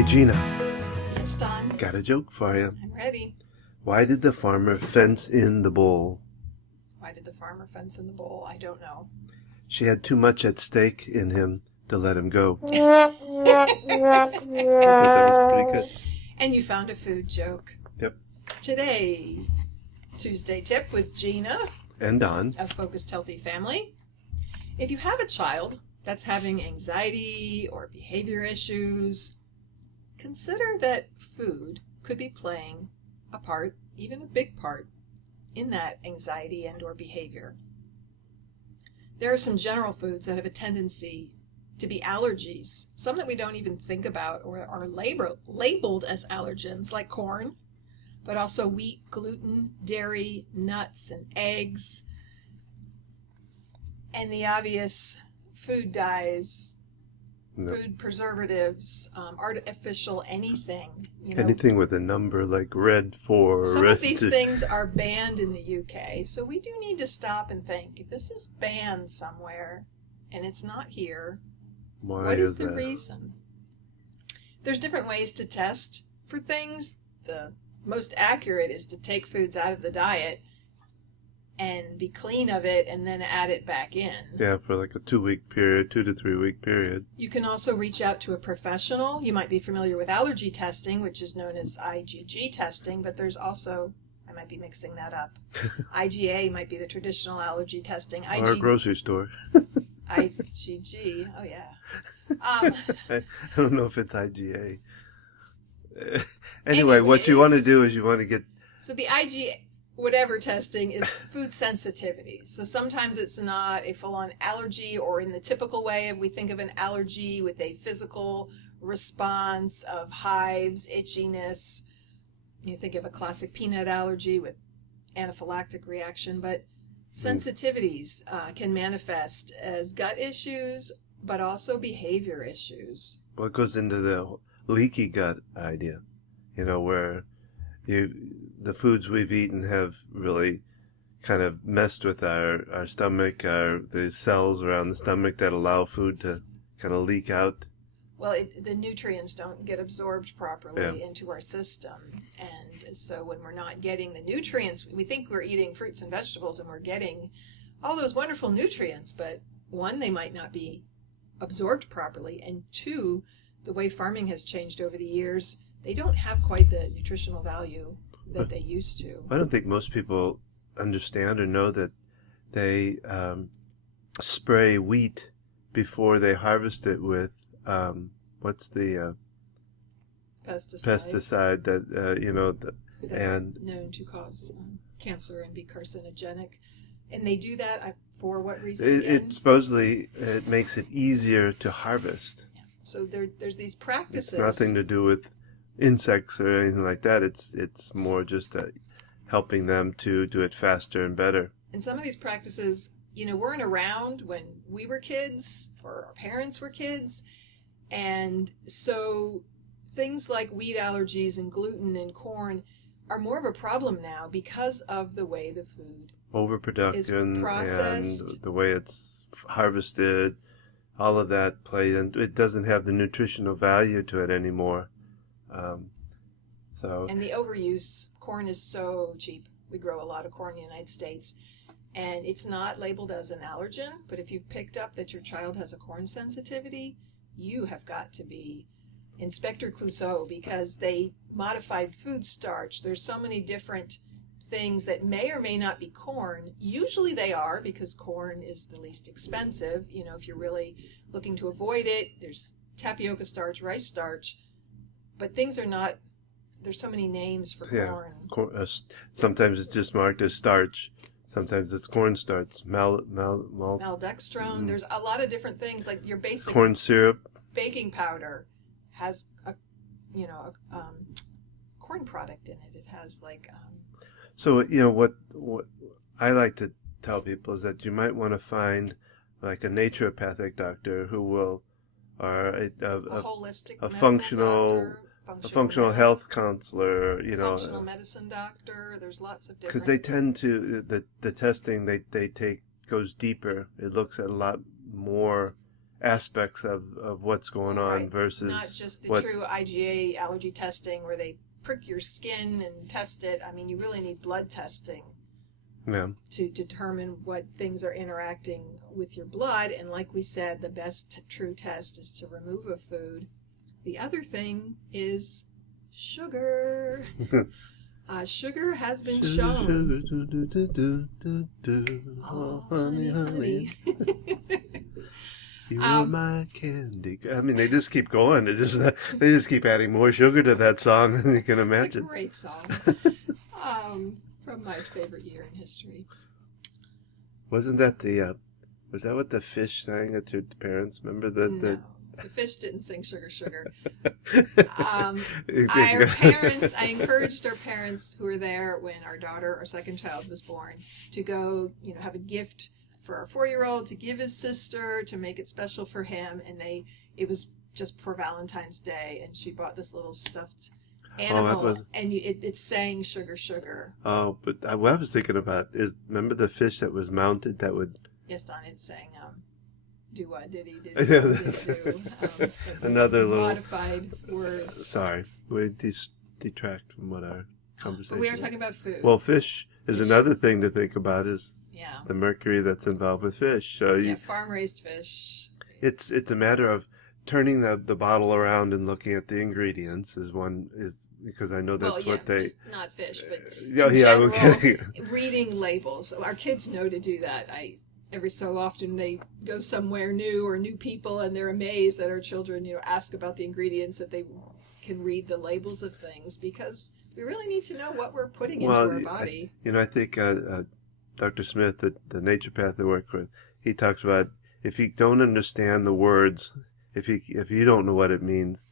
Hey Gina, Yes, Don. got a joke for you. I'm ready. Why did the farmer fence in the bull? Why did the farmer fence in the bowl? I don't know. She had too much at stake in him to let him go. I thought that was pretty good. And you found a food joke. Yep. Today, Tuesday tip with Gina And Don. of Focused Healthy Family. If you have a child that's having anxiety or behavior issues, consider that food could be playing a part, even a big part, in that anxiety and or behavior. There are some general foods that have a tendency to be allergies, some that we don't even think about or are labeled as allergens, like corn, but also wheat, gluten, dairy, nuts, and eggs, and the obvious food dyes, No. food preservatives, artificial anything. Anything with a number like red for Some red of these to- things are banned in the UK, so we do need to stop and think, if this is banned somewhere and it's not here, Why what is the that? reason? There's different ways to test for things. The most accurate is to take foods out of the diet and be clean of it and then add it back in. Yeah, for like a 2-week period, 2 to 3 week period. You can also reach out to a professional. You might be familiar with allergy testing, which is known as IgG testing, but there's also, I might be mixing that up. IgA might be the traditional allergy testing. Or a grocery store. IgG, oh yeah. I don't know if it's IgA. Anyway, what you want to Anyways. do is you want to get So the IgA whatever testing is food sensitivity. So sometimes it's not a full-on allergy, or in the typical way we think of an allergy with a physical response of hives, itchiness. You think of a classic peanut allergy with anaphylactic reaction, but sensitivities can manifest as gut issues, but also behavior issues. what goes into the leaky gut idea, where the foods we've eaten have really kind of messed with our stomach, the cells around the stomach that allow food to kind of leak out. Well, the nutrients don't get absorbed properly Yeah. into our system. And so when we're not getting the nutrients, we think we're eating fruits and vegetables and we're getting all those wonderful nutrients, but one, they might not be absorbed properly. And two, the way farming has changed over the years, they don't have quite the nutritional value that they used to. I don't think most people understand or know that they spray wheat before they harvest it with what's the pesticide that that's and known to cause cancer and be carcinogenic. And they do that for what reason again? it supposedly it makes it easier to harvest. Yeah. So there's these practices. It's nothing to do with insects or anything like that. It's more just helping them to do it faster and better. And some of these practices, weren't around when we were kids or our parents were kids. And so things like wheat allergies and gluten and corn are more of a problem now because of the way the food Overproduction is processed. and the way it's harvested, all of that play, and it doesn't have the nutritional value to it anymore. And the overuse. Corn is so cheap. We grow a lot of corn in the United States. And it's not labeled as an allergen, but if you've picked up that your child has a corn sensitivity, you have got to be Inspector Clouseau, because they modified food starch. There's so many different things that may or may not be corn. Usually they are, because corn is the least expensive. If you're really looking to avoid it, there's tapioca starch, rice starch, but things are not. There's so many names for corn. Sometimes it's just marked as starch. Sometimes it's cornstarch, Maltodextrine. There's a lot of different things, like your basic corn syrup. baking powder has a corn product in it. It has So what I like to tell people is that you might want to find like a naturopathic doctor who will, or a holistic a medical functional doctor, a functional health counselor, functional medicine doctor. There's lots of different. because they tend to the testing they take goes deeper. It looks at a lot more aspects of what's going on Right. versus Not just the what. true IgA allergy testing where they prick your skin and test it. I mean, you really need blood testing Yeah. to determine what things are interacting with your blood. And like we said, the best true test is to remove a food. The other thing is sugar. Sugar has been shown. Sugar, Oh, honey, honey. You are my candy. I mean, they just keep going. They just keep adding more sugar to that song than you can It's a imagine. great song. From my favorite year in history. Wasn't that was that what the fish sang at your parents? Remember No, the fish didn't sing Sugar Sugar. the I encouraged our parents who were there when our second child was born, to go, have a gift for our 4-year-old, to give his sister, to make it special for him. And it was just before Valentine's Day, and she bought this little stuffed animal, and it sang Sugar Sugar. Oh, but what I was thinking about is, remember the fish that was mounted that would... Yes, Don, it sang do what did he do? Another little modified words. Sorry, we detract from what our conversation. But we are talking about food. Well, fish is another thing to think about. Is the mercury that's involved with fish. So farm raised fish. It's a matter of turning the bottle around and looking at the ingredients is because I know that's what they... just not fish, but okay. Reading labels. Our kids know to do that. Every so often they go somewhere new or new people, and they're amazed that our children, ask about the ingredients, that they can read the labels of things, because we really need to know what we're putting into our body. I think Dr. Smith, the naturopath I work with, he talks about, if you don't understand the words, if you don't know what it means,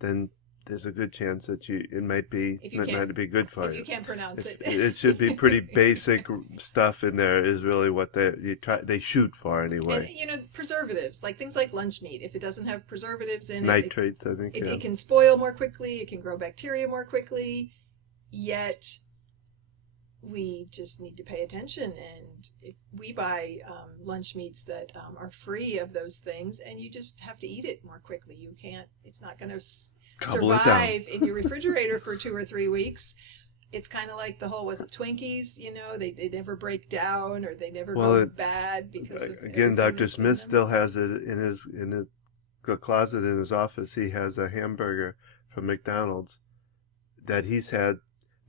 then there's a good chance that it might be not be good for you. If you can't pronounce it. It should be pretty basic stuff in there is really what they shoot for anyway. And, preservatives, like things like lunch meat, if it doesn't have preservatives in nitrates, I think. It can spoil more quickly, it can grow bacteria more quickly, yet we just need to pay attention. And if we buy lunch meats that are free of those things, and you just have to eat it more quickly. It's not going to survive in your refrigerator for 2 or 3 weeks. It's kind of like the whole, was it Twinkies? They never break down, or they never go bad because of again, Dr. Smith still has it in his closet in his office. He has a hamburger from McDonald's that he's had.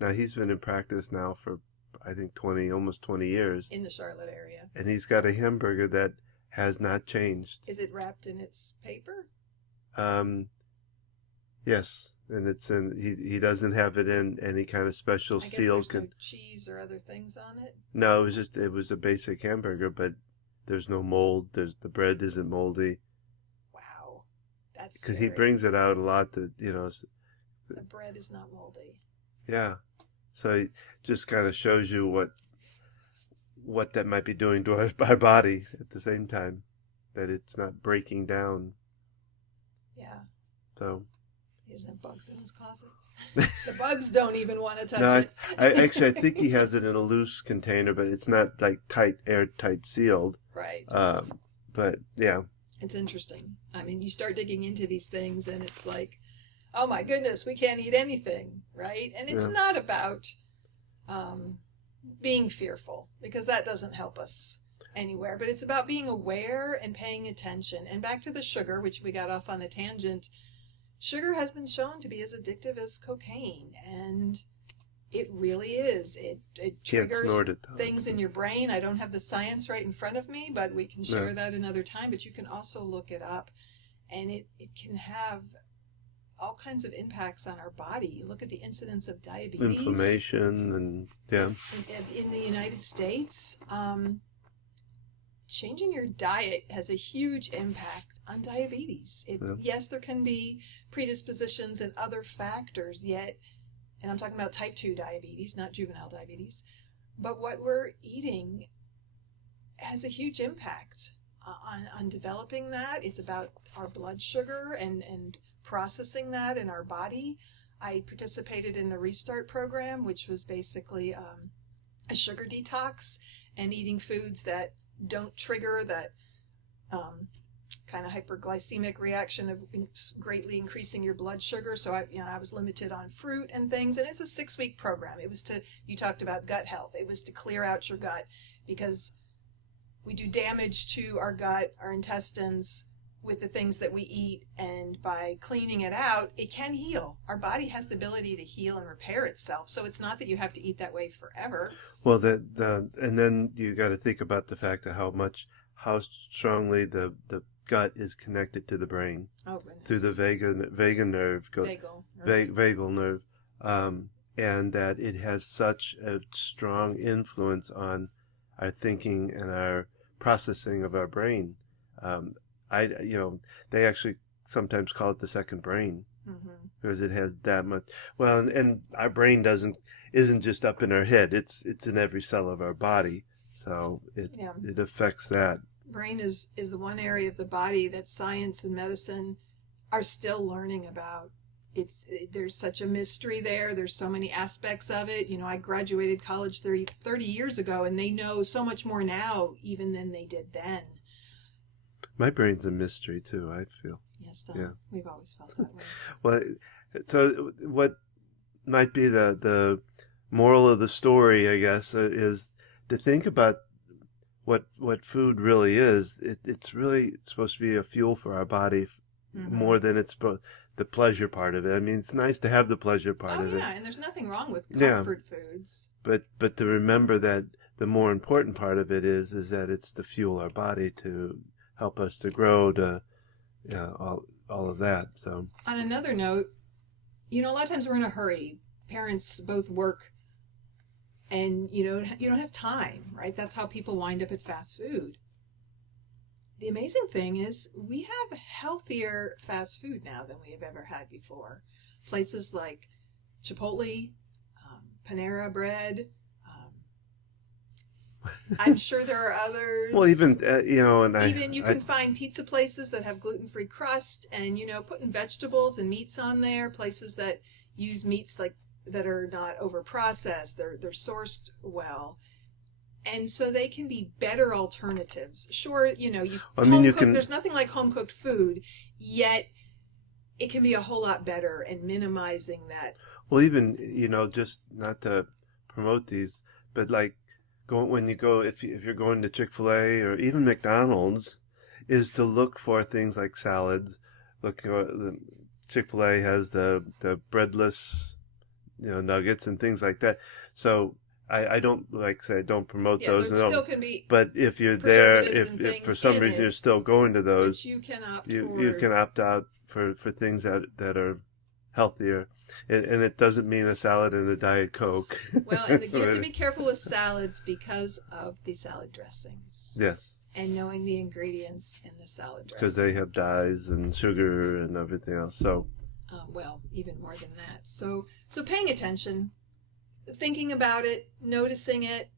Now he's been in practice now for I think almost 20 years in the Charlotte area, and he's got a hamburger that has not changed. Is it wrapped in its paper? Yes, and he doesn't have it in any kind of special seal. There's no cheese or other things on it. No, it was a basic hamburger, but there's no mold. The bread isn't moldy. Wow, that's because he brings it out a lot. The bread is not moldy. Yeah, so it just kind of shows you what that might be doing to our body at the same time, that it's not breaking down. Yeah. So. He doesn't have bugs in his closet. The bugs don't even want to touch it. I think he has it in a loose container, but it's not like airtight sealed. Right. But yeah. It's interesting. I mean, you start digging into these things, and it's like, oh my goodness, we can't eat anything, right? And it's not about being fearful, because that doesn't help us anywhere. But it's about being aware and paying attention. And back to the sugar, which we got off on a tangent. Sugar has been shown to be as addictive as cocaine, and it really is. It triggers things in your brain. I don't have the science right in front of me, but we can share that another time. But you can also look it up, and it can have all kinds of impacts on our body. You look at the incidence of diabetes. Inflammation, and in the United States, changing your diet has a huge impact on diabetes. Yes, there can be predispositions and other factors, and I'm talking about type 2 diabetes, not juvenile diabetes, but what we're eating has a huge impact on developing that. It's about our blood sugar and processing that in our body. I participated in the Restart program, which was basically a sugar detox and eating foods that don't trigger that kind of hyperglycemic reaction of greatly increasing your blood sugar. So I was limited on fruit and things. And it's a 6-week program. It was you talked about gut health. It was to clear out your gut, because we do damage to our gut, our intestines, with the things that we eat, and by cleaning it out, it can heal. Our body has the ability to heal and repair itself. So it's not that you have to eat that way forever. Well, and then you got to think about the fact of how strongly the gut is connected to the brain. Oh, goodness. Through the vagal nerve, vagal nerve, and that it has such a strong influence on our thinking and our processing of our brain. They actually sometimes call it the second brain, because it has that much. Well, and our brain isn't just up in our head; it's in every cell of our body, so it affects that. Brain is the one area of the body that science and medicine are still learning about. There's such a mystery there. There's so many aspects of it. I graduated college 30 years ago, and they know so much more now even than they did then. My brain's a mystery too, I feel. Yes, Don. Yeah. We've always felt that way. Well, so what might be the moral of the story, I guess, is to think about what food really is. It's really supposed to be a fuel for our body, more than it's the pleasure part of it. I mean, it's nice to have the pleasure part of it. And there's nothing wrong with comfort foods. But to remember that the more important part of it is that it's to fuel our body, to help us to grow, to all of that. So on another note, a lot of times we're in a hurry. Parents both work, and you don't have time, right? That's how people wind up at fast food. The amazing thing is we have healthier fast food now than we have ever had before. Places like Chipotle, Panera Bread. I'm sure there are others. Well, even you can find pizza places that have gluten-free crust, and putting vegetables and meats on there. Places that use meats that are not over-processed. They're sourced well, and so they can be better alternatives. Sure, there's nothing like home-cooked food, yet it can be a whole lot better in minimizing that. Well, even just not to promote these, but if you're going to Chick-fil-A or even McDonald's, is to look for things like salads. Look, Chick-fil-A has the breadless, nuggets and things like that. So I don't don't promote those. There still can be. But if you're there, if for some reason you're still going to those, you can opt out for things that are healthier. And it doesn't mean a salad and a Diet Coke. Well, and you have to be careful with salads because of the salad dressings. Yes. And knowing the ingredients in the salad dressing. Because they have dyes and sugar and everything else. So. Even more than that. So paying attention, thinking about it, noticing it,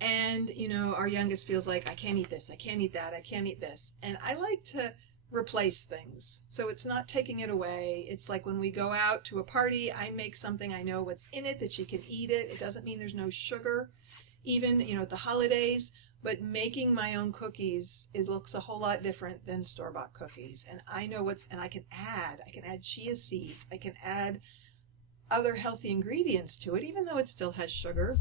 and our youngest feels like, I can't eat this, I can't eat that, I can't eat this, and I like to replace things. So it's not taking it away. It's like when we go out to a party, I make something, I know what's in it, that she can eat it. It doesn't mean there's no sugar, even, at the holidays, but making my own cookies, it looks a whole lot different than store-bought cookies. And I know and I can add chia seeds. I can add other healthy ingredients to it, even though it still has sugar.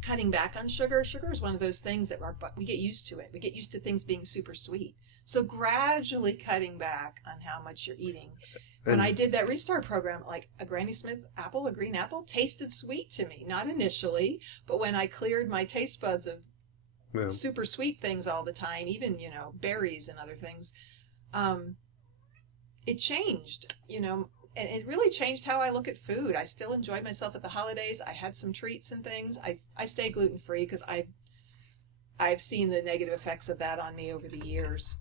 Cutting back on sugar. Sugar is one of those things that we get used to it. We get used to things being super sweet. So gradually cutting back on how much you're eating. When I did that Restart program, like a Granny Smith apple, a green apple, tasted sweet to me. Not initially, but when I cleared my taste buds of super sweet things all the time, even, berries and other things, it changed, and it really changed how I look at food. I still enjoyed myself at the holidays. I had some treats and things. I stay gluten-free because I've seen the negative effects of that on me over the years.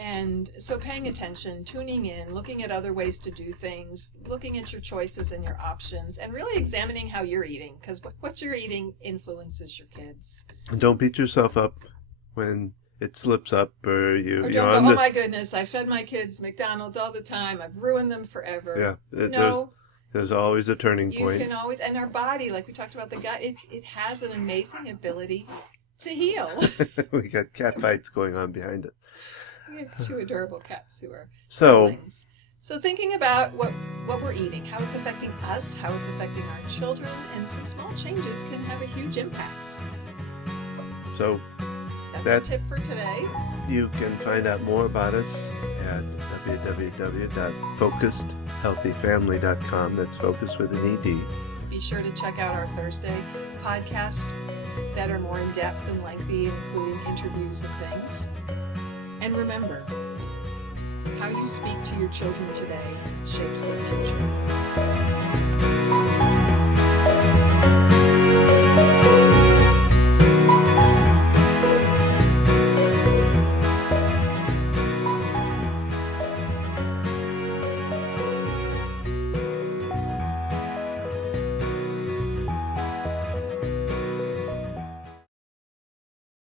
And so paying attention, tuning in, looking at other ways to do things, looking at your choices and your options, and really examining how you're eating, because what you're eating influences your kids. And don't beat yourself up when it slips up or don't go, oh my goodness, I fed my kids McDonald's all the time, I've ruined them forever. Yeah, there's always a turning point. You can always, and our body, like we talked about the gut, it has an amazing ability to heal. We got cat fights going on behind us. We have two adorable cats who are So, siblings. So thinking about what we're eating, how it's affecting us, how it's affecting our children, and some small changes can have a huge impact. so That's our tip for today. you can find out more about us at www.focusedhealthyfamily.com. That's focused with an ED. Be sure to check out our Thursday podcasts that are more in-depth and lengthy, including interviews and things. And remember, how you speak to your children today shapes